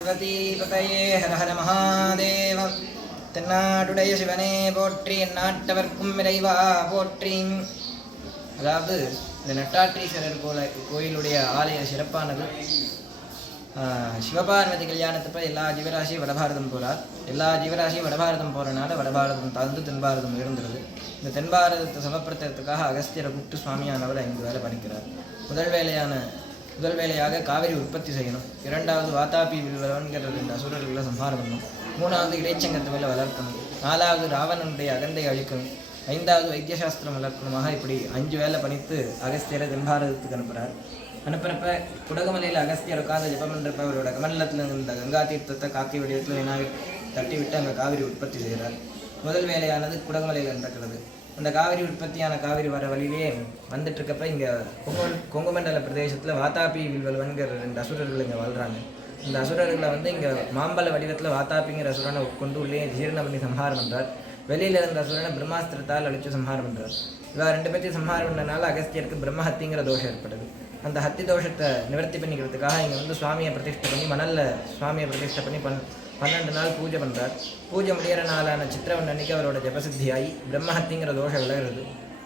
பார்வதிபதையே ஹர ஹர மகாதேவ. தென்னாடுடைய சிவனே போற்றி, எந்நாட்டவர்க்கும் இறைவா போற்றி. அதாவது இந்த நட்டாற்றீஸ்வரர் கோயிலுடைய ஆலய சிறப்பானது. சிவபார்வதி கல்யாணத்தப்ப எல்லா ஜீவராசியும் வடபாரதம் போகிறார். எல்லா ஜீவராசியும் வடபாரதம் போகிறனால வடபாரதம் தாழ்ந்து தென்பாரதம் உயர்ந்துருது. இந்த தென்பாரதத்தை சமப்படுத்துறதுக்காக அகஸ்தியரை கூப்பிட்டு சுவாமியானவர் 5 வேலை பண்ணிக்கிறார். முதல் வேலையாக காவிரி உற்பத்தி செய்யணும். 2வது வாதாபி வில்வன்கிற 2 அசுரர்களை சம்ஹாரம் பண்ணணும். 3வது இடைச்சங்கத்து மேலே வளர்க்கணும். 4வது ராவணனுடைய அகந்தை அழிக்கணும். 5வது வைத்தியசாஸ்திரம் வளர்க்கணுமாக இப்படி 5 வேலை பண்ணித்து அகஸ்தியரை தென்பாரதத்துக்கு அனுப்புறப்ப குடகுமலையில் அகஸ்தியர் உட்காந்து ஜபம் பண்ணுறப்ப அவரோட கமண்டலத்தில் இருந்த கங்கா தீர்த்தத்தை காக்கி வடிவத்தில் விநாயகர் தட்டி விட்டு அங்கே காவிரி உற்பத்தி செய்கிறார். முதல் வேலையானது குடகுமலையில் நடக்கிறது. அந்த காவிரி உற்பத்தியான காவிரி வர வழியிலே வந்துட்டு இருக்கப்ப இங்கே கொங்குமண்டல பிரதேசத்தில் வாதாபி வில்வல்வன்கிற 2 அசுரர்கள் இங்கே வாழ்கிறாங்க. இந்த அசுரர்களை இங்கே மாம்பழ வடிவத்தில் வாதாபிங்கிற அசுரனை உட்கொண்டு உள்ளே ஜீரணம் பண்ணி சம்ஹாரம் பண்ணுறார். வெளியில் இருந்த அசுரனை பிரம்மாஸ்திரத்தால் அழித்து சம்ஹாரம் பண்ணுறார். இவா 2 பேர்த்தையும் சம்ஹாரம் பண்ணனால அகஸ்தியருக்கு பிரம்மஹத்திங்கிற தோஷம் ஏற்படுது. அந்த ஹத்தி தோஷத்தை நிவர்த்தி பண்ணிக்கிறதுக்காக இங்கே சுவாமியை பிரதிஷ்டை பண்ணி மணலில் சுவாமியை பிரதிஷ்டை பண்ணி 12 நாள் பூஜை பண்ணுறார். பூஜை முடிகிற நாளான சித்திரவன் அன்னைக்கு அவரோட ஜபசித்தியாகி பிரம்மஹத்திங்கிற தோஷம் விலகிறது.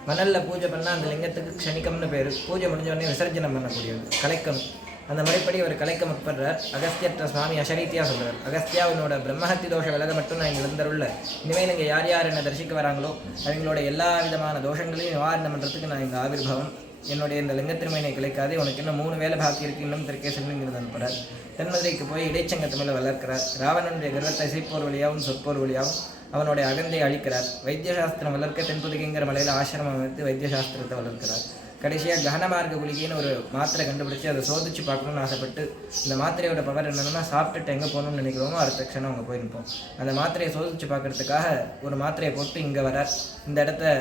மணலில் பூஜை பண்ணால் அந்த லிங்கத்துக்கு க்ஷணிக்கம்னு பேர். பூஜை முடிஞ்சவொடனே விசர்ஜனம் பண்ணக்கூடியது, கலைக்கணும். அந்த முறைப்படி அவர் கலைக்க முற்படுறார். அகஸ்தியற்ற சுவாமி அசரீத்தியாக சொல்கிறார், அகஸ்தியா உன்னோட பிரம்மஹத்தி தோஷ விலக மட்டும் நான் இங்கே இருந்தருள்ள. இனிமேல் இங்கே யார் என்னை தரிசிக்க வராங்களோ அவங்களோட எல்லா விதமான தோஷங்களையும் நிவாரணம் பண்ணுறதுக்கு நான் இங்கே ஆவிர்பவம். என்னுடைய இந்த லிங்கத்திருமையினை கிளைக்காதே, உனக்கு இன்னும் 3 வேலை பாக்கி இருக்கு, இன்னும் திருக்கேசன்ங்கிறது அனுப்புகிறார். தென்மதுரைக்கு போய் இடைச்சங்கத்து மேலே வளர்க்கிறார். ராவணனுடைய கர்வத்தை இசைப்போர் வழியாகவும் சொற்போர் வழியாகவும் அவனுடைய அகந்தை அழிக்கிறார். வைத்தியசாஸ்திரம் வளர்க்க தென்புதுகைங்கிற மலையில் ஆசிரமம் வைத்து வைத்தியசாஸ்திரத்தை வளர்க்கிறார். கடைசியாக ககனமார்க்க குளிகைன்னு ஒரு மாத்திரை கண்டுபிடிச்சி அதை சோதிச்சு பார்க்கணும்னு ஆசைப்பட்டு, இந்த மாத்திரையோட பவர் என்னென்னா சாப்பிட்டுட்டு எங்கே போகணும்னு நினைக்கிறோமோ அடுத்த க்ஷணம் அவங்க போயிருப்போம். அந்த மாத்திரையை சோதிச்சு பார்க்கறதுக்காக ஒரு மாத்திரையை போட்டு இங்கே வரார். இந்த இடத்த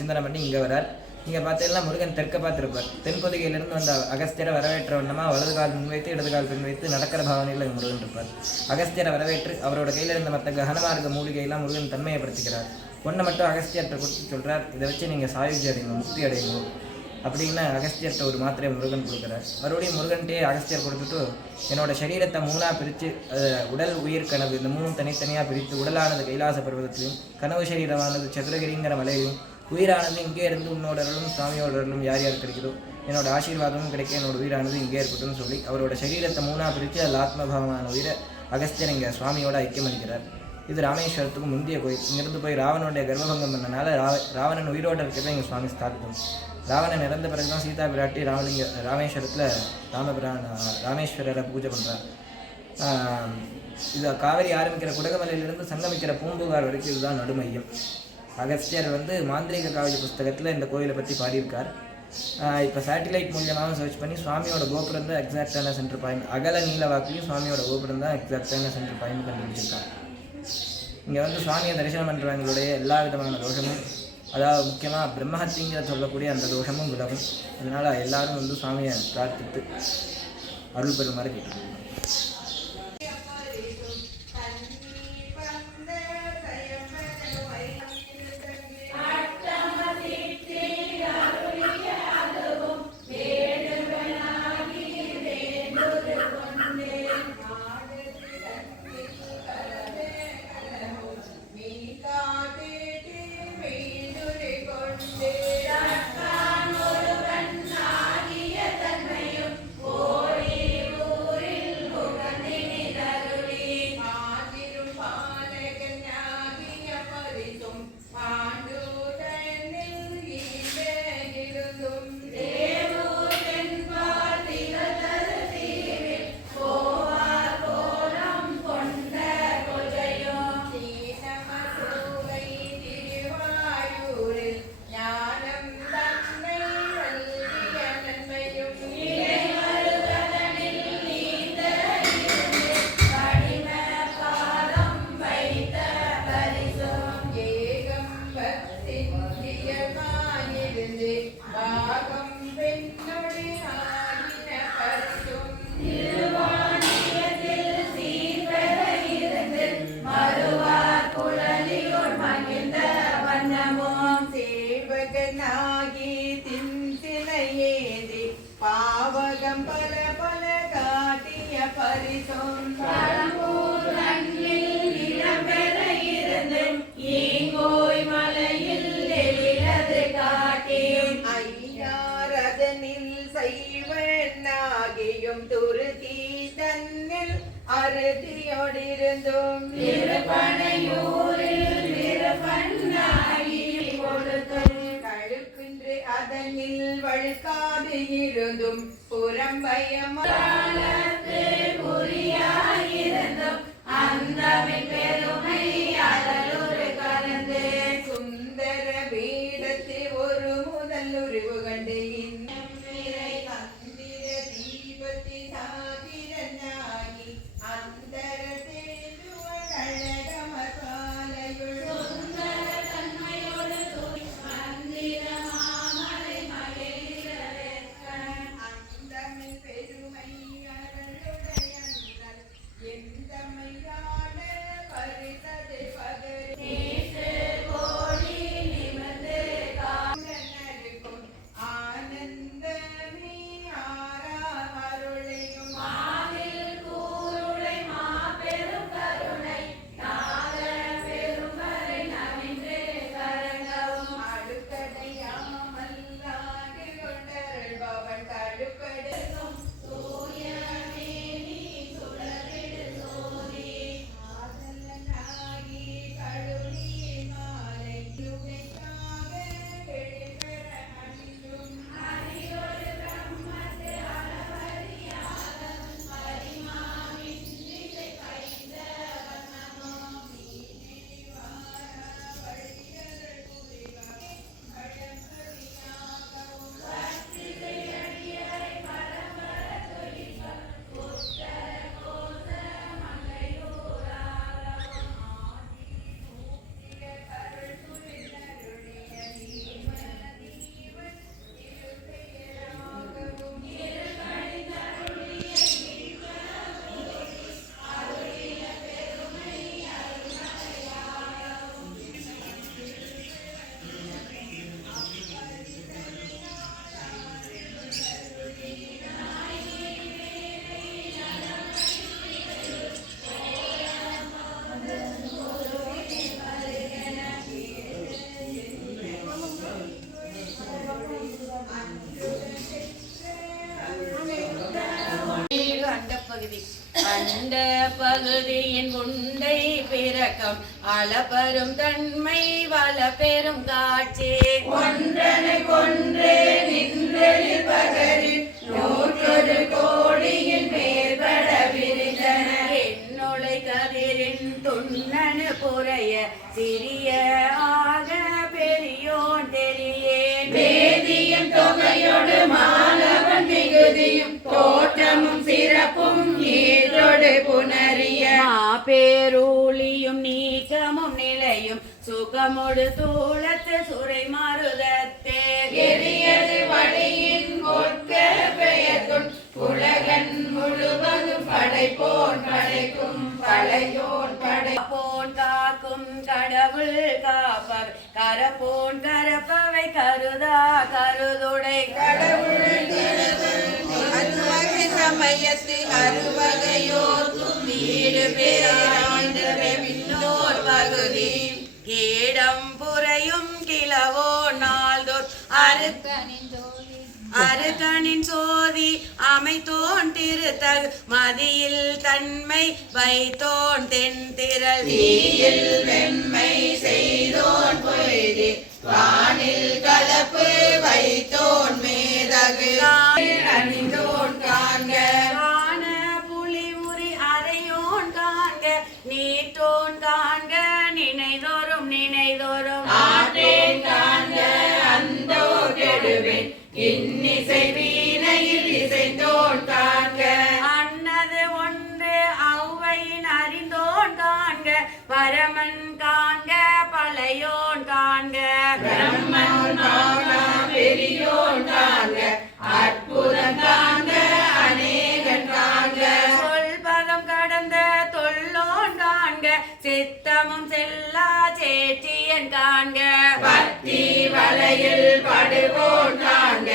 சிந்தனை பண்ணி இங்கே வரார். இங்கே பார்த்தீங்கன்னா முருகன் தெற்க பார்த்துருப்பார். தென்பொதிகையிலிருந்து வந்த அகஸ்தியரை வரவேற்ற வண்ணமாக வலது கால் முன்வைத்து இடது கால் பின் வைத்து நடக்கிற பாவனையில் இங்கே முருகன் இருப்பார். அகஸ்தியரை வரவேற்று அவரோட கையில் இருந்த மற்ற ககனமார்க்க மூலிகையெல்லாம் முருகன் தன்மையப்படுத்திக்கிறார். ஒன்றை மட்டும் அகஸ்தியர்கிட்ட கொடுத்து சொல்கிறார், இதை வச்சு நீங்கள் சாயுஜி அடையணும், முக்தி அடையணும் அப்படின்னு அகஸ்தியர்கிட்ட ஒரு மாத்திரையை முருகன் கொடுக்குறார். மறுபடியும் முருகன்ட்டே அகஸ்தியர் கொடுத்துட்டு, என்னோட சரீரத்தை 3ஆக பிரித்து உடல் உயிர் கனவு இந்த 3 தனித்தனியாக பிரித்து, உடலானது கைலாச பர்வதத்திலையும், கனவு சரீரமானது சதுரகிரிங்கிற மலையிலையும், உயிரானது இங்கே இருந்து உன்னோட அருளும் சுவாமியோட அருளும் யார் யார் கிடைக்குதோ என்னோட ஆசீர்வாதமும் கிடைக்க என்னோட உயிரானது இங்கே இருக்கட்டும்னு சொல்லி அவரோட சரீரத்தை 3ஆக பிரித்து அதில் ஆத்மபாவமான உயிரை அகஸ்தியர் இங்கே சுவாமியோட ஐக்கியம் பண்ணிக்கிறார். இது ராமேஸ்வரத்துக்கு முந்தைய கோயில். இங்கேருந்து போய் ராவனுடைய கர்ப்பபங்கம் பண்ணனால ராவணன் உயிரோடு இருக்கிறத இங்கே சுவாமி ஸ்தாபித்தோம். ராவணன் இறந்த பிறகு தான் சீதா பிராட்டி ராமேஸ்வரத்தில் ராமேஸ்வரரை பூஜை பண்ணுறார். இது காவிரி ஆரம்பிக்கிற குடகுமலையிலிருந்து சங்கமிக்கிற பூம்புகார் வரைக்கும் இதுதான் நடுமையம். அகஸ்தியர் மாந்திரிக காவிரி புஸ்தகத்தில் இந்த கோயிலை பற்றி பாடியிருக்கார். இப்போ சேட்டிலைட் மூலியமாக சர்ச் பண்ணி சுவாமியோட கோபுரம் தான் எக்ஸாக்டான சென்டர் பாயிண்ட். அகல நீல வாக்குலையும் சுவாமியோட கோபுரம் தான் எக்ஸாக்டான சென்டர் பாயிண்ட் கண்டுபிடிச்சிருக்காங்க. இங்கே சுவாமியை தரிசனம் பண்ணுறவங்களுடைய எல்லா விதமான தோஷமும், அதாவது முக்கியமாக பிரம்மஹத்திங்கிற சொல்லக்கூடிய அந்த தோஷமும் விலகும். அதனால் எல்லாரும் சுவாமியை பிரார்த்தித்து அருள் பெறுமாறு கேட்டுக்கொள்ளும். அறுதியோடிருந்தும் திருப்பனையூரில் திருப்பன்னாகி கொடுத்தும் கழுக்கின்று அதனில் வழுக்காது இருந்தும் புறம்பயமானது புரியாயிருந்தும் அந்த பெருமை அழலுரு கலந்து சுந்தர பீடத்தை ஒரு முதல் உருவு கண்டு அண்ட பகுதியின் உண்டை பிறக்கம் அளப்பெரும் தன்மை வள பெரும் காட்சி ஒன்றனை கொன்றே நின்றெழில் பகரில் நூற்றொரு கோடியின் மேற்பட விரிந்தன என்னுளை கதிரின் துண்ணனு புறைய சிறிய ஆக பெரியோன் தெரியேன் வேதியும் தொகையோடு மாணவன் மிகுதியும் தோற்றமும் சிறப்பும் ஈரோடு புனரிய பேரூழியும் நீக்கமும் நிலையும் சுகமொடு தூளத்து சுரை மருதத்தே எரியது வழியின் கொட்க பெயர்த்தும் உலகன் முழுவதும் படைப்போன் படைக்கும் படையோன் போன் காக்கும் கடவுள் காப்பர் கரப்போன் கரப்பவை கருதா கருதுடை கடவுள் அருவகை சமயத்து அறுவகையோர்க்கும் வீடு பேராய்ந்தவை விண்ணோர் பகுதி கீடம் புரையும் கிளவோ நாள்தோர் அருகனின் சோதி அமைத்தோன் திருத்தகு மதியில் தன்மை வைத்தோன் தென்திரள் தீயில் வெண்மை செய்தோன் பொய்தி வானில் கலப்பு வைத்தோன் மேதகு அணிந்தோன் காண்க காண புலி உரி அறையோன் காண்க நீட்டோன் காண்க நினைதோறும் நினைதோறும் ஆற்றேன் காண்க அந்தோ கெடுவேன் இன்னிசை வீணையில் இசைந்தோன் காண்க அன்னது ஒன்று ஔவையின் அறிந்தோன் காண்க பரமன் காண்க பழையோன் காண்க பிரம்மன் காணா பெரியோன் காண்க அற்புதம் காண்க அநேகன் காண்க சொல்பதம் கடந்த தொல்லோன் காண்க சித்தமும் செல்லா சேற்றியன் காண்க பக்தி வலையில் படுவோன் காண்க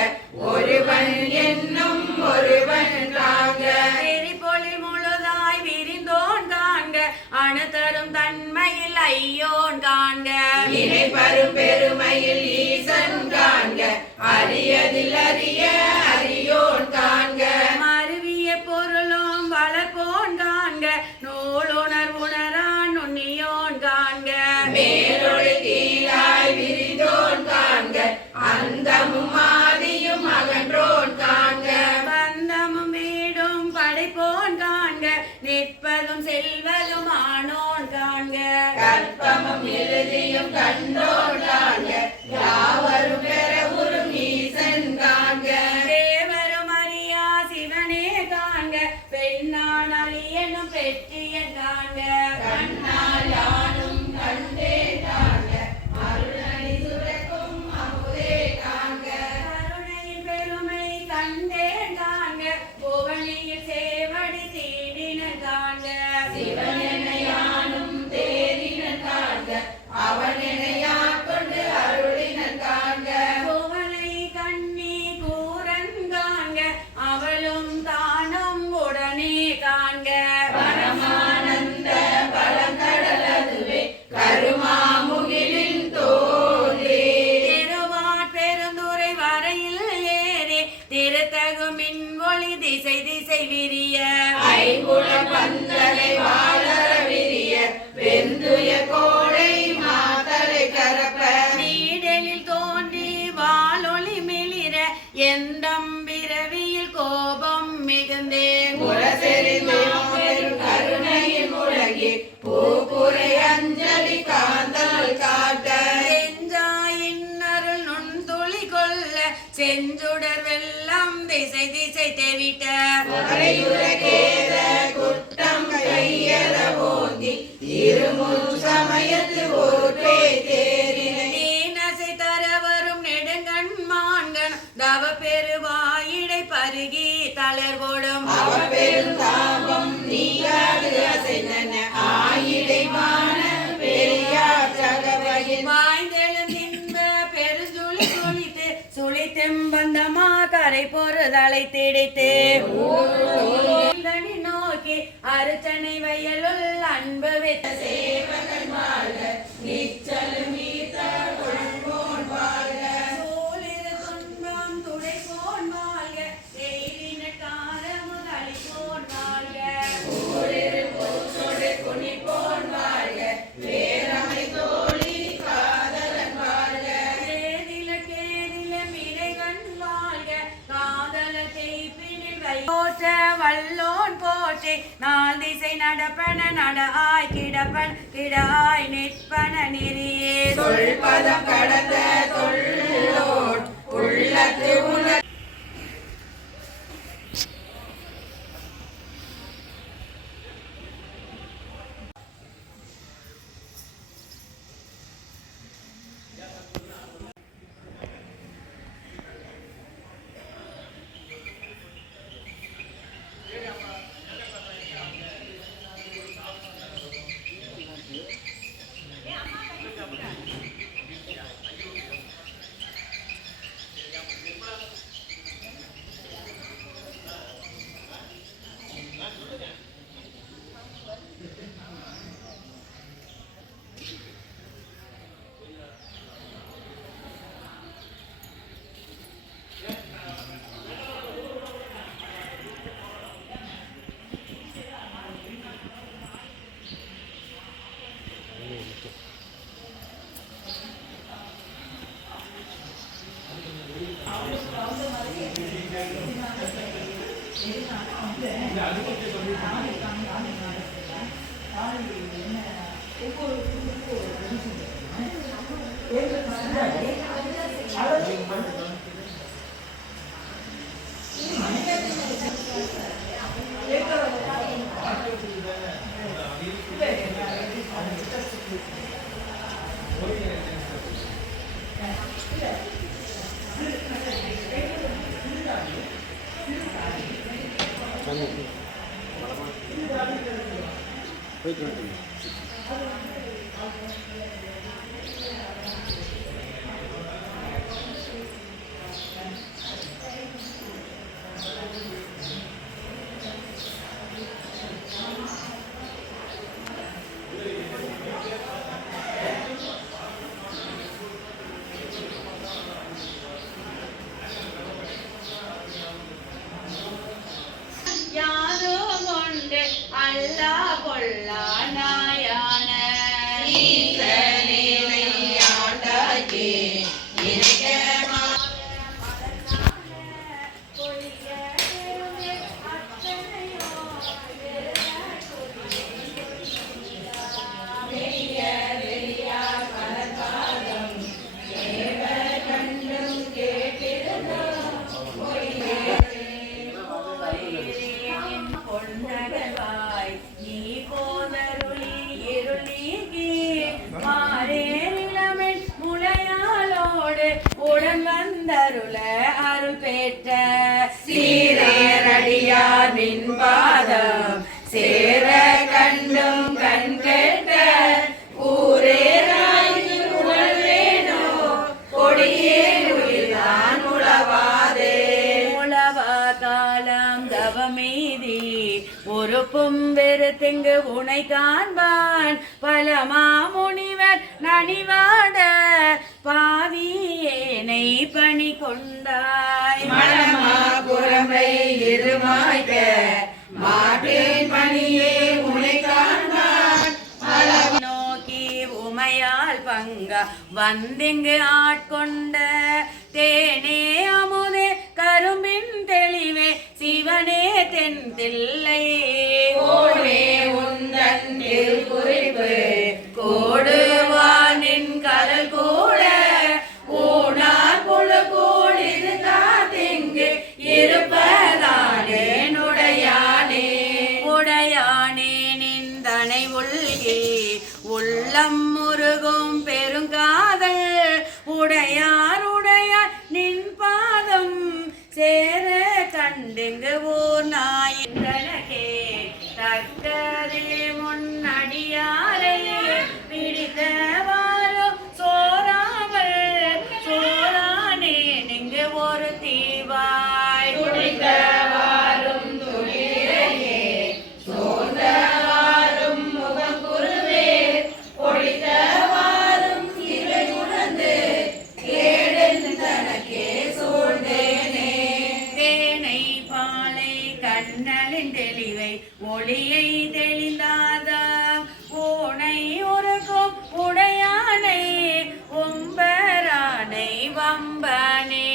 ஒருவன் என்னும் ஒருவன் காண்க எரிபொலி முழுதாய் விரிந்தோன் காண்க அணுதரும் தன்மையில் ஐயோன் காண்க இணை பரும் பெருமையில் ஈசன் காண்க அரியதில் அறிய அரியோன் காண்க மருவிய பொருளும் வளர்ப்போன் காண்க நூலுணர்வுணரான் நுண்ணியோன் காண்க மேலொளி கீழாய் விரிந்தோன் காண்க அந்தமும் ஆதியும் அகன்றோன் காண்க பந்தமும் வீடும் படைப்போன் காண்க நிற்பதும் செல்வதும் ஆனோன் காண்க கற்பமும் இறுதியும் கண்டோன் காண்க யாவரும் பெறவுறும் ஈசன் காண்க தேவரும் அறியா சிவனே காண்க பெண்ணான் அழியனும் பெற்றியன் காண்க கண்ணால் யானும் கண்டேன் காண்க அருணனை சுரக்கும் அமுதே காண்க கருணையின் பெருமை கண்டேன் காண்க புவனியில் சேவடி தீடின காண்க சிவன் என யானும் தேரினன் காண்க அவன் என யாக்கொண்டு அருளினன் காண்க புவனை கண்ணி கூரன் காண்க அவளும் தானும் உடனே காண்க பரமானந்த பழங்கடல் அதுவே கருமாமுகிலின் தோன்றே திருவாட் பெருந்துரை வரையில் ஏறி திருத்தகு மின் ஒளி திசை திசை விரிய ஐங்குள பந்தலை வாழற விரிய வெந்துய கோடை மாதலை கரப்ப நீடலில் தோன்றி வாலொளி மிளிர எந்தம் பிறவியில் கோபம் மிகுந்தே முரசெறிந்தோம் கருணையில் முழங்கி பூப்புரை அஞ்சலி காந்தல் காட்ட செஞ்சாயின் அருள் நுண்துளி கொல்ல செஞ்சுடர் வெள்ளம் திசை திசை தெவிட்ட மறையுலகேத குட்டம் கையற ஓங்கி இருமுன் சமயத்து ஓர்பே தேரினை நீனசை தர வரும் நெடுங்கண் மான்கண் தவ பெருவாயிடை பருகி தளர்வோடும் அவ பெரும் தாபம் நீயாது அசைந்தன ஆயிடைமான பெரியார் சகவையின் வாய்ந்தெழும் இன்ப பெருசுழி சுழித்து சுழித்தெம்பந்தமா கரை பொறுதலை திடைத்து நோக்கி அருச்சனை வயலுள் அன்பு வைத்த சேவகன் வாழ்க நிச்சலும் ஈத்த கொள்வோன் வாழ்க சூழிரு துன்பம் துடைப்போன் வாழ்க செய்தின காரமுதளிப்போன் வாழ்க ஊரிரு பொருளோடு குனிப்போன் வாழ்க வேரமை தோழி காதலன் வாழ்க கேதில கேதில மிரைகண் வாழ்க காதல செய்பினில் போற்ற வல்லோன் போற்றி நாள் திசை நடப்பன நட ஆய் கிடப்பன் கிடாய் நிற்பன நெறியே சொல்பதம் கடந்த தொல்லோன் உள்ளத்து உண யாதோ கொண்டு அல்ல கொல்லா கொல்லா நாயான பொன்னகவாய் நீ போதருளி இருளீகி மாறேறிளமென் முளையாலோடு உடன் வந்தருள அருள் பெற்ற சீரேரடியார் நின் பாதம் சேர கண்டும் கண் கேட்ட ஊரேராய் உணர்வேனோ கொடியே உயிர்தான் உளவாதே உளவா காலம் தவமீதி ஒருப்பும் வெறுத்திங்கு உனை காண்பான் பலமா முனிவர் நனிவாட பாவியேனை பணி கொண்டாய் மனமா புறமை இருமாய்க்க மாட்டேன் பணியே உனை காண்பான் நோக்கி உமையால் பங்க வந்திங்கு ஆட்கொண்ட தேனே அமுதே கரும்பின் தெளிவே சிவனே தென் தில்லை ஓடே உந்தன் திருக்குறிப்பு கோடுவானின் கடல் கூட ஊனார் புழு கூடிது காத்திங்கு இருப்பதானே நுடையானே உடையானே நிந்தனை உள்கே உள்ளம் முருகும் பெருங்காதல் உடையார் உடையார் நின் பாதம் சேர கண்டுங்கு ஊர் நாயின்றனக்கே தக்கதே முன்னடியாரை பிடித்தவாரோ சோராமல் சோரானே நிங்கு ஒரு தீவாய் துடித்தவாறும் துணிரையே சோர்ந்தவாறும் முகம் குருவே பொடித்தவாறும் இவை உணர்ந்து கேடென்று தனக்கே சூழ்ந்தேனே தேனை பாலை கண்ணலின் தெளிவை ஒளியை தெளிந்தாதாம் ஊனை உருக்கும் உடையானை உம்பரானை வம்பனே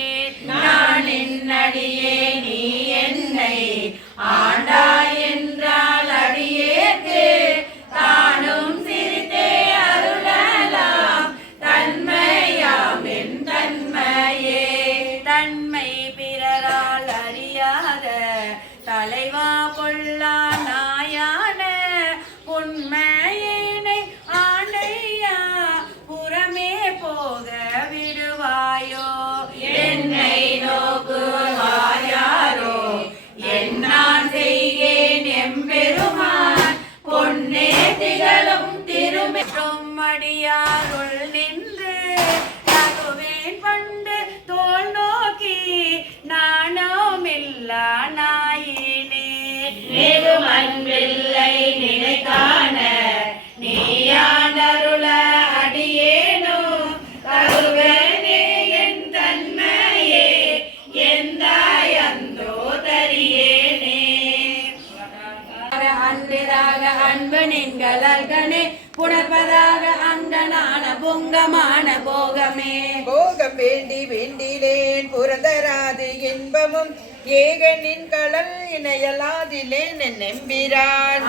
நான் என்னடியே நீ என்னை ஆண்டாய் என்றால் அடியேற்கு தானும் சிரித்தே அருளலாம் தன்மையாம் என் தன்மையே தன்மை பிறரால் அறியாத தலைவா கொள்ளா நாயான உண்மையினை ஆண்டையா புறமே போக விடுவாயோ என்னை நோக்குவாயாரோ என்னான் செய்கேன் எம்பெருமான் பொன்னே திகழும் திருமெற்றும் அடியாருள் நின்று தகுவேன் பண்டு தோல் நோக்கி நாணமில்லா நாயினே நெடுமன்பில்லை நினை காண நீயாண்டருள அடியேனோ கருவனே என் தன்மையே எந்தாய் அந்தோ தரியேனே அன்பிதாக அன்பு நின்கலல்கனே புணர்ப்பதாக அங்கனான பொங்கமான போகமே போகம் வேண்டி வேண்டிலேன் புரந்தராது இன்பமும் ஏகனின் கடல் இணையலாதிலேன் என் நம்பிரான்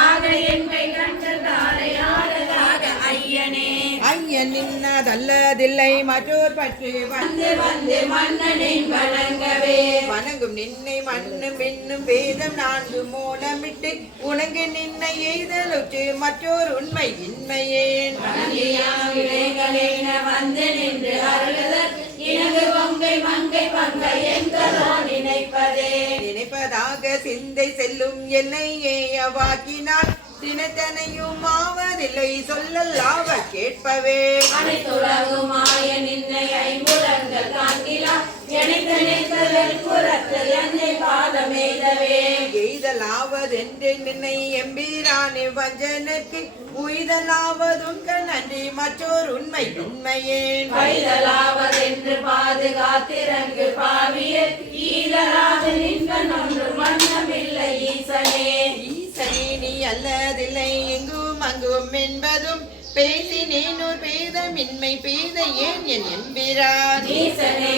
ஆக என்மை கண்டதாரையாளதாக ஐயனே ஐயன் நின்னதல்லதில்லை மற்றோர் பற்றி வந்து வந்து மன்னனின் வணங்கவே வணங்கும் நின்னை மண்ணும் பின்னும் வேதம் நான்கு மூலமிட்டு உணங்கு நின்னை எய்தலுற்று மற்றோர் உண்மை இன்மையேன் வணங்கியாவிடைகளேன வந்து நின்று அருளுதல் இணங்கு பொங்கை மங்கை பங்கை எங்களோ நினைப்பதே நினைப்பதாக சிந்தை செல்லும் என்னை ஏயவாக்கினால் தினத்தனையும் ஆவதில்லை சொல்லல்லாவ கேட்பவே அனைத்துலகுமாய நின்னை ஐம்புலங்கள் காண்கிலா எனைத்தனைத்தல் புறத்து என்னை பாதமேதவே எய்தலாவதென்று நின்னை எம்பீரானே வஞ்சனுக்கு உய்தலாவதுங்க நன்றி மற்றோர் உண்மை உண்மையேன் பைதலாவதென்று பாதுகாத்திரங்கு பாவியர் ஈதலாது நின்றன் ஒன்று மன்னமில்லை ஈசனே ஈசனே நீ அல்லதில்லை எங்கும் அங்கும் என்பதும் பேசினேனோர் பேதமின்மை பேத ஏன் என் எம்பிரான் ஈசனே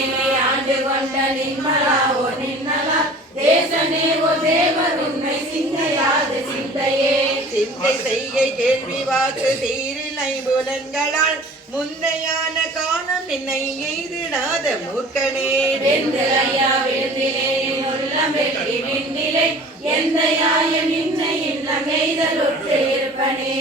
ஆண்டு கொண்ட நின்மலா ஓ நின்னலா தேசனே ஓ தேவர் உண்மை சிந்தையாது சிந்தையே சிந்தை செய்கை கேள்வி வாக்கு சீரிலை புலன்களால் முந்தையான காலம் நின்னை எய்திடாத மூர்க்கனே வெந்திலையா வெந்திலே உள்ளம் வெற்றி விண்ணிலை எந்தையாய நின்னை இல்லம் எய்தலுற்று இருப்பனே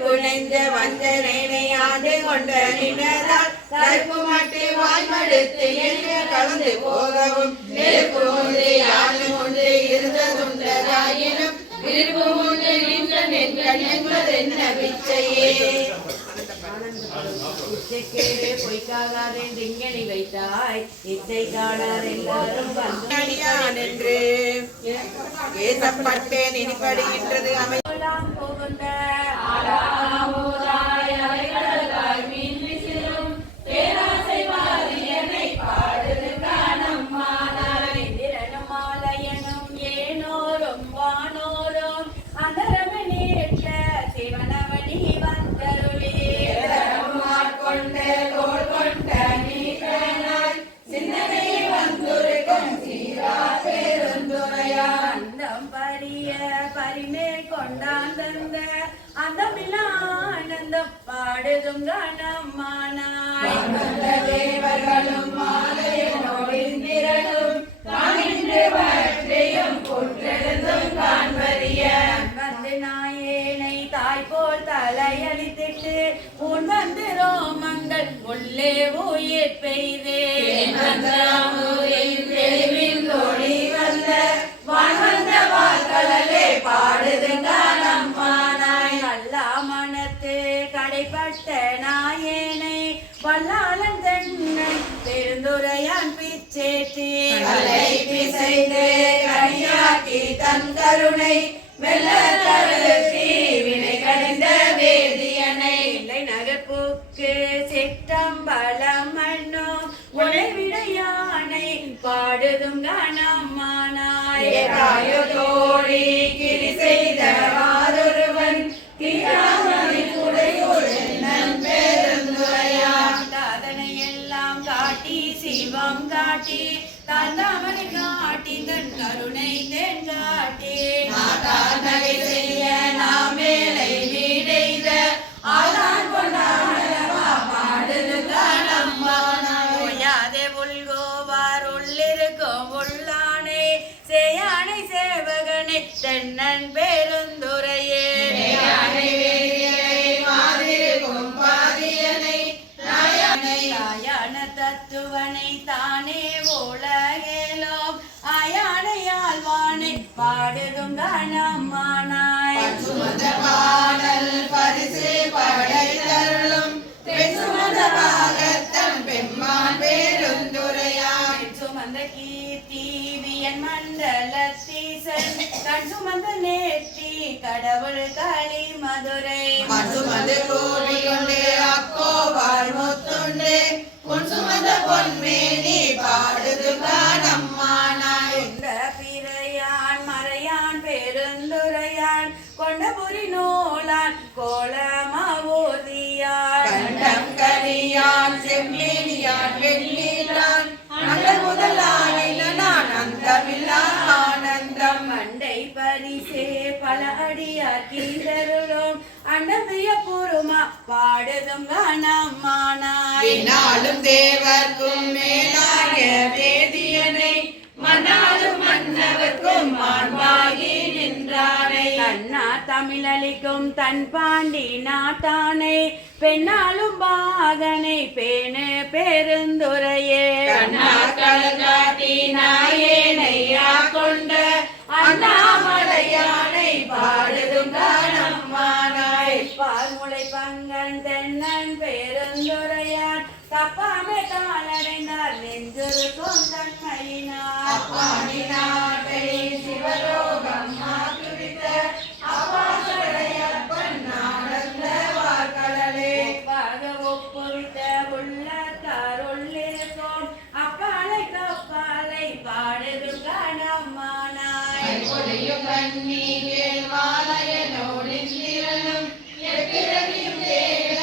புனைந்த வஞ்சனை ஆண்டு கொண்ட நினதால் கற்பு மட்டு வாய்மடுத்து என்ன கலந்து போகவும் நெருப்பு ஒன்று யாரும் ஒன்று இருந்ததுண்டதாயினும் விருப்பு ஒன்று நின்ற நெற்கண் என்பதென்ன பிச்சையே பொய்க்காகாதே திங்கனி வைத்தாய் இசை காணார் எல்லாரும் அடியான் என்று ஏசப்பட்டேன் இனிப்படுகின்றது அமை புகுந்த ஆலாமோதாய் அலைகடலாய் மீன் விசிறும் பேராசைவாதி என்னை பாடுது காணம்மானாய் திரணும் ஆலயனும் ஏனோரும் வானோரும் அந்தரமணியற்ற சிவனவனி வந்தருளே கொண்ட தோள் கொண்ட நீராய் சிந்தனையை வந்துருக்கும் சீரா பெருந்துரையா அந்தம் பரிய பரிமேல் கொண்டாந்தந்த அந்தமில்லா ஆனந்தம் பாடுதும் கணமானாய் வந்த தேவர்களும் மாலையனோடு இந்திரனும் காணின்று வற்றையும் கொன்றெழுந்தும் காண்பறிய வந்து நாயேனை தாய் போல் தலையளித்திட்டு உன் வந்து ரோமங்கள் உள்ளே உயிர் பெய்தே அல்லா மனத்து கடைப்பட்ட நாயேனை வல்லாளன் தென்னை பெருந்துரையான் பிச்சேற்றி தன் கருணை மெல்ல தருத்தி வினை கடிந்த வேதியனை இல்லை நகர்ப்புக்கு சிற்றம்பலம் மண்ணோ உழைவிட யானை பாடுதும் கணமானாய் தோழி கிரி செய்த வாரொருவன் கிராமனின் உடையோடு நன் பெருந்துரையா அதனை எல்லாம் காட்டி சிவம் காட்டி தந்தாமரை காட்டி தன் கருணை தென் காட்டி நகை செய்ய நாம் மேலை வீடைத ஆளான் கொண்டாடவா பாடுது காணம்மானாய் ஓயாதே உள்கோவார் உள்ளிருக்கும் உள்ளானை சேயானை சேவகனை தென்னன் பெருந்துரையே ஆயான தத்துவனை தானே உலகேலோம் ஆயானையால் வானை பாடுதும் கணமானாய் பாடல் பரிசு படைத்தருளும் பெண்சுமந்த பாகத்தம் பெம்மான் பெருந்துரையாய் சுமந்த கீர்த்தி வியன் மண்டலத்தீசன் கண் சுமந்த நேர்த்தி கடவுள் களி மதுரை சுமந்து கோடி கொண்டு அக்கோவாள் முத்துண்டு பொன் சுமந்த பொன்மேனி பாடுது காணம்மானாய் இந்த பிறையான் மறையான் பெருந்துரையான் கொண்டபுரி நூலான் கோலமாவூர்தியான் கண்டம் கரியான் செம்மேனியான் வெள்ளீரான் அந்த முதலான நான் அந்தமில்லா ஆனந்தம் மண்டை பரிசே பல அடியார் கீழருளும் அண்டமிய பூருமா பாடுதும் கணமானாய் வினாலும் தேவர்க்கும் மேலாய வேதியனை மன்னாலும் மன்னவர்க்கும் மாண்பாகி நின்றானை கண்ணா தமிழளிக்கும் தன் பாண்டி நாட்டானை பெண்ணாலும் பாகனை பேணு பெருந்துரையே கண்ணாக்களி நாயேனையா கொண்ட அண்ணாமலையானை பாடுதும் காணம் மாலையும் கண்ணீர் மாலையனோடிந்திரனும் எப்பிறவியும் தேட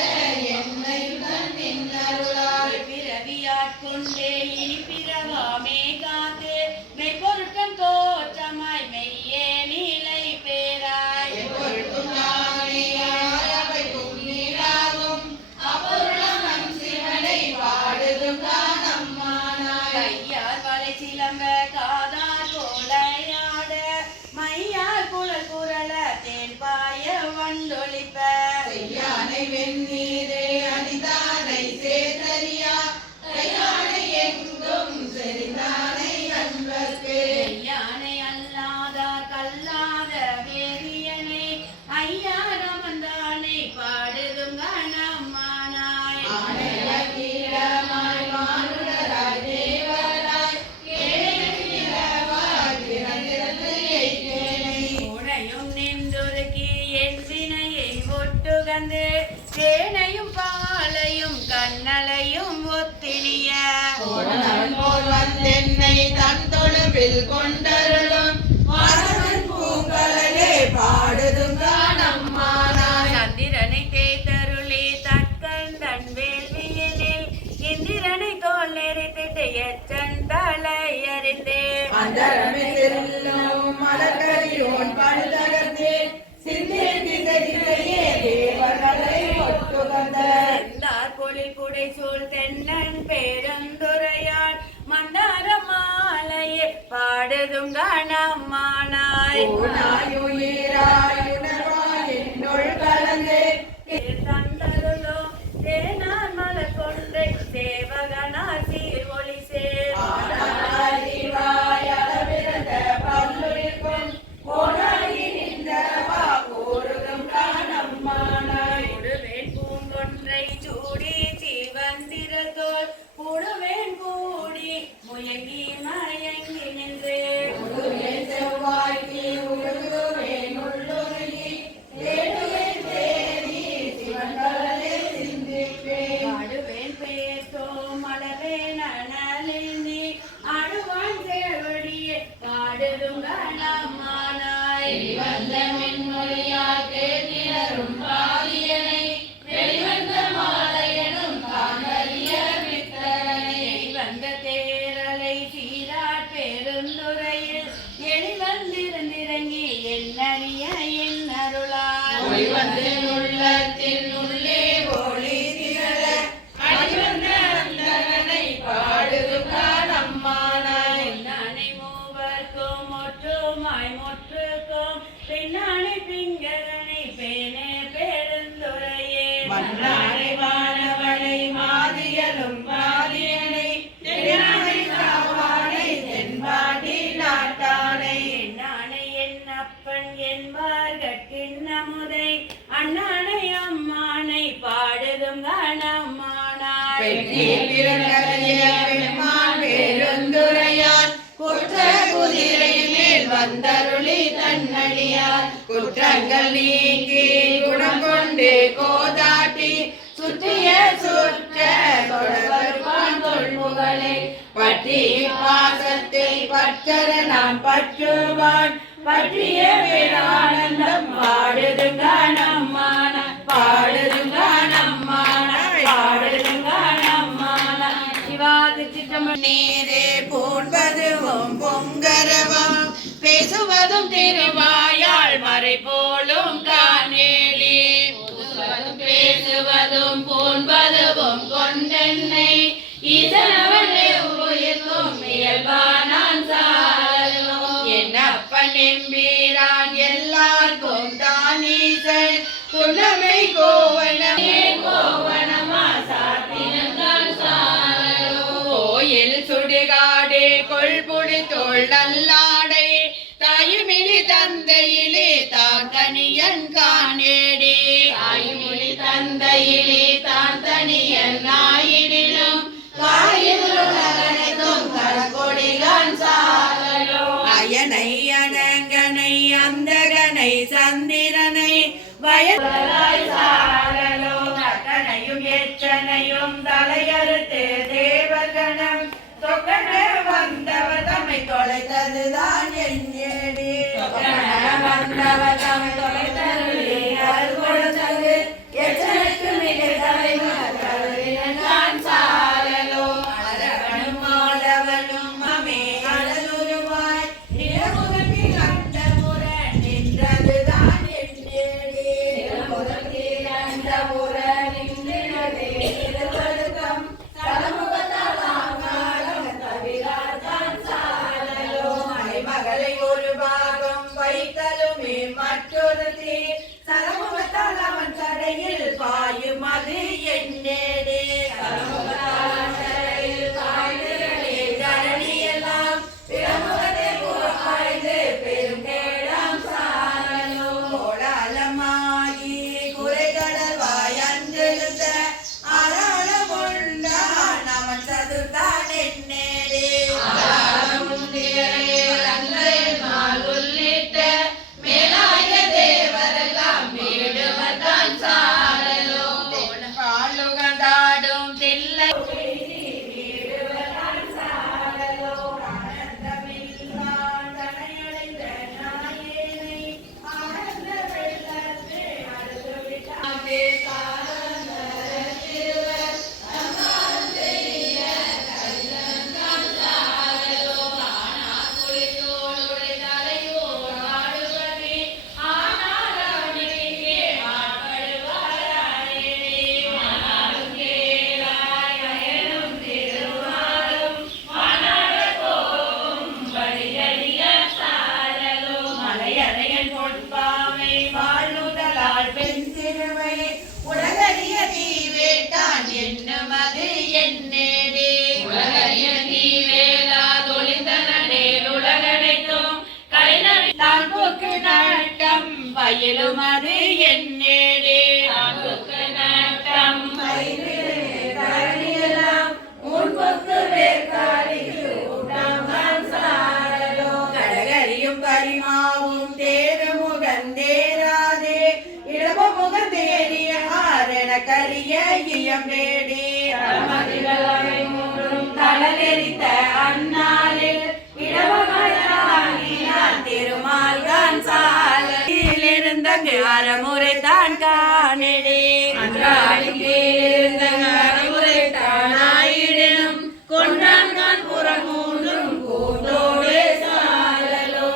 என்னையும் தன்னின் அருளால் பிறவியாட்கொண்டே இனி பிறவாமே காத்து மெய்ப்பொருட்டம் தோற்றமாய் மெய்யே நீலை பேராய் எப்பொருட்டும் நானேயாயவைக்கும் நீராகும் அப்பொருளம் சிவனை பாடுதும் காணம்மானாய் கையார் வலை சிலம்ப காதார் கோலையாட மையார் குழல் குரல தேன் பாய வண்டொழிப்ப செய்யானை வெந்நீரே அணிதானை சேதரியா கையானை எங்கும் செறிந்தானை அன்பர்க்கு யானை அல்லாதார் கல்லாத வேரியனை ஐயாரம் வந்தானை பாடுதும் கணமானாய் ஆனைய கீழமாய் மானுடராய் தேவராய் ஏழையிலவாய் பிறந்திருந்து எய்தேனை உனையும் நின்றுருக்கி என் வினையை ஒட்டுகந்து தேனையும் பாலையும் கண்ணலையும் ஒத்தினிய ஓடனவன் போல் வந்தென்னை தன் தொழுவில் கொண்டருளும் வானவன் பூங்கலலே பாடுதும் காணம்மானாய் சந்திரனை தேய்தருளே தற்கந்தன் வேள்வியனில் இந்திரனை தோல் நெறித்திட்டு எச்சன் தலையறிந்தே அந்தரமிதிருள்ளும் மலர்கரியோன் பழுதகத்தே சிந்தே திசையிலேயே தேவர்களை ஒட்டுகந்த இருந்தார் பொழில் புடை சூழ் தென்னன் பேரந்துரையாள் மந்தார மாலையே பாடுதும் கணமானாய் ஊனாயுயிராயுணர்வாய் என்னுள் கலந்தே தந்தருளோ தேனார் மலர் கொண்டை தேவகனார் சீர் ஒளி சேர் ஆனாயிவாய் அளவிறந்த பல்லுயிர்க்கும் கோடாகி நின்றவா கூறுதும் காணம்மானாய் உடுவேன் பூங்கொன்றை சூடி சிவந்திரத்தோள் உடுவேன் கூடி முயங்கி மயங்கி நின்றே உடுவேன் செவ்வாய்க்கு உருகுவேன் உள்ளுருகி தேடுவேன் தேடி சிவன்களே சிந்திப்பேன் பாடுவேன் பேர்த்தோ மலர்வேன் அனலினி அழுவான் சேவடியே பாடுதும் கணமானாய் வெளிவந்த மின்மொழியால் கேட்டினரும் பாவியனை வெளிவந்த மாலையனும் தாங்கறிய வித்தனை வந்த தேரலை சீராட் பெருந்துறையில் எளிவந்திருந்திறங்கி என்னறிய என் அருளால் ஒளிவந்து உள்ளத்தின் உள்ளே ஒளி திரள அடிவந்த அந்தகனை பாடுதும் காணம்மானாய் நானை மூவர்க்கும் ஒற்றுமாய் முற்றுக்கும் பின்னானை பிங்கரனை பேனே பெருந்துறையே மன்னாரை வானவனை மாதியலும் மாதியனை தென்னானை காவானை தென்பாண்டி நாட்டானை என்னானை என் அப்பன் என்பார்கட்கிண்ணமுதை அண்ணானை அம்மானை பாடுதும் கணமானாய் பெட்டி பிறகரிய பெருமான் பெருந்துரையான் குற்ற குதிரை மேல் வந்தருளி தன்னடியார் குற்றங்கள் நீக்கி குணம் கொண்டு கோதாட்டி சுற்றிய சுற்ற தொடர்பான் தொல்புகளை பற்றி பாசத்தை பற்றர நான் பற்றுவான் பற்றிய பேரானந்தம் பாடுதுங்க நம்மான பாடுதுங்க நம்மான பாடுதுங்க நம்மான சிவாதி சித்தமணி நீரே போன்பதுவும் பொங்கரவம் பேசுவதும் திருவாயால் மறை போலும் காணேளி பேசுவதும் போன்பதுவும் கொண்டென்னை இதனவன் உயிர்க்கும் இயல்பானான் சாரோ என்னப்பன் எம்பீரான் எல்லாருக்கும் தானீசன் துணமை கோவனமே கோவனமா சாத்தினந்தான் சாரோ கோயில் சுடுகாடு கொள்புடி தோள் நல்லாடை தாயுமிழி தந்தையிலே தான் தனியன் காணேடி தாயுமிழி தந்தையிலே தான் தனியன் நாயிடிலும் காயிலும் கரகொடிகான் சாரலோ அயனை அனங்கனை அந்தகனை சந்திரனை வயலாய் சாரலோ நட்டனையும் எச்சனையும் தலையறுத்து தேவகணம் தொக்கன வந்தவர் தம்மை தொலைத்ததுதான் என் ஏடி கொண்டவதம் தொலைத்தருளே அருள் கொடுத்தது எச்சனுக்கு மிக தலைவன் சாரலோ அரவனும் மாதவனும் அமே அழலுருவாய் நிலமுகத்தில் அந்த முரண் நின்றதுதான் என்றேடே நிலமுகத்தில் அந்த முரண் நின்றதே இருவருக்கும் தலமுகத்தாலாம் காலம் தவிராதான் சாரலோ மலைமகளை ஒரு பாகம் வைத்தலுமே மற்றொரு தீர் சலமுகத்தால் அவன் தடையில் பாயும் அது என்னேடே சலமுகத்தால் தடையில் பாய்கிறே தரணி எல்லாம் பிரமுகத்தை புறப்பாய்ந்து பெரும் கேடாம் சாரலோ கோடாலமாகி குறைகடல் வாய் அன்றெழுந்த ஆராள கொண்டான் அவன் சதுர்தான் என்னேடே உள்ளிட்ட மேலாய தேவரெல்லாம் வீடுவதான் சாரலோ பாலுகண்டாடும் தில்லை வீடுவதான் சாரலோ ஆனந்தமில்லான் தனையடைந்த நாயேனை ஆனந்த வெள்ளத்து அழுதுவிட்டாவே சாரந்தர திருவர் தம்மால் செய்ய கரிதந்தான் சாரலோ ஆனா குளித்தோளுடை தலையோர் ஆடுவனே ஆனால் அவனுக்கே ஆட்படுவாராயே ஆனாலும் கேளாய் அயனும் திருமாலும் மணாட போகும் வழியடிய சாரலோ மலையடையன் பொன்பாவை வாழ்நுதலால் பெண் சிறுவை உலகறிய தீவேட்டான் என்னும் அது என்னேடே உலகறிய தீவேலா தொழிந்தனே உலகனைத்தும் கலைநவித்தான் போக்கு நாட்டம் வயலும் அது என்னேடே போக்கு நாட்டம் வயலாம் முன்பொக்கு வேர்காலிக்கு ஊட்டாம் சாரலோ கடகரியும் கரிமாவும் தேருமுகன் தேராதே இடமுகந்தேறிய ஆரண கரிய இயம்பேடே மதிகளை மூன்றும் தளலெரித்த அந்நாளில் இடமகளாகினான் திருமால்கான் சாலையிலிருந்தங்கு அறமுறை தான் காணடே அன்றாடி கீழிருந்தங்கு அறமுறை தானாயிடனும் கொண்டான் கான் புறம் மூன்றும் கூட்டோடே சாரலோ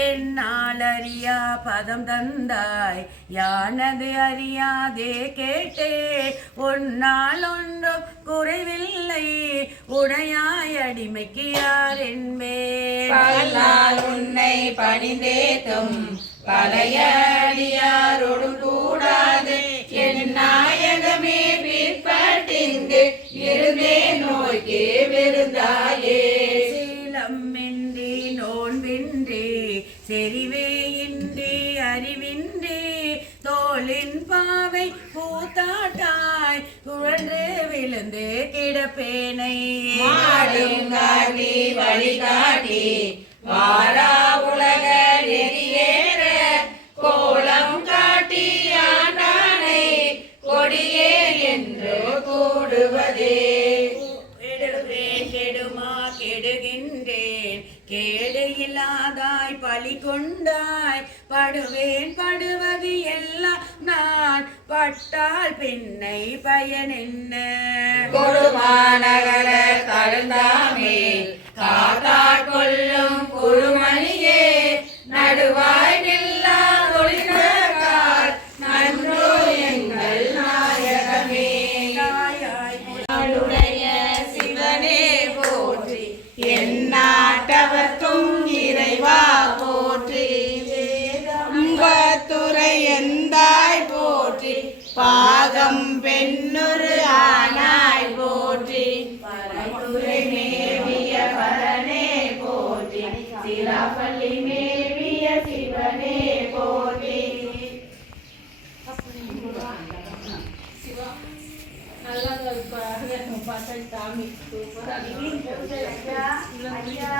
என்னால் அறியா பதம் தந்தாய் யானது அறியாதே கேட்டே உன்னால் ஒன்றும் குறைவில்லை உடையாய் அடிமைக்கு யார் என்பேன் பல்லால் உன்னை பணிந்தேத்தும் பழைய அடியாரோடும் கூடாது என் நாயகமே பிற்பட்டிந்து இருந்தே நோய்க்கு விருந்தாயே சீலமின்றி நோன்பின்றி செறிவே இன்றி அறிவின்றி தோளின் பாவை பூத்தாட்டாய் குழன்று விழுந்து கிடப்பேனை மாடுங்காட்டி வழிகாட்டி வாரா உலக நெறியேற கோலம் காட்டி ஆண்டானை கொடியே என்று கூடுவதே கெடுவேன் கெடுமா கெடுகின்றேன் கேடு இல்லாதாய் பழி கொண்டாய் படுவேன் படுவது எல்லாம் நான் பட்டால் பின்னை பயன் என்ன கொடுமாநகர தழுந்தாமே காக்கா கொள்ளும் குருமணியே நடுவாய் நில்லா தொழிலார் நன்றோ எங்கள் நாயகமே தாயாய் நாடுடைய சிவனே போற்றி என் நாட்டவர்க்கும் இறைவா போற்றி அம்பத்துரை எந்தாய் போற்றி பாகம் பெண்ணுரு ஆனாய் போற்றி பரத்துரை மேவிய பரனே போற்றி சிராப்பள்ளி மேவிய சிவனே போற்றி ஐயா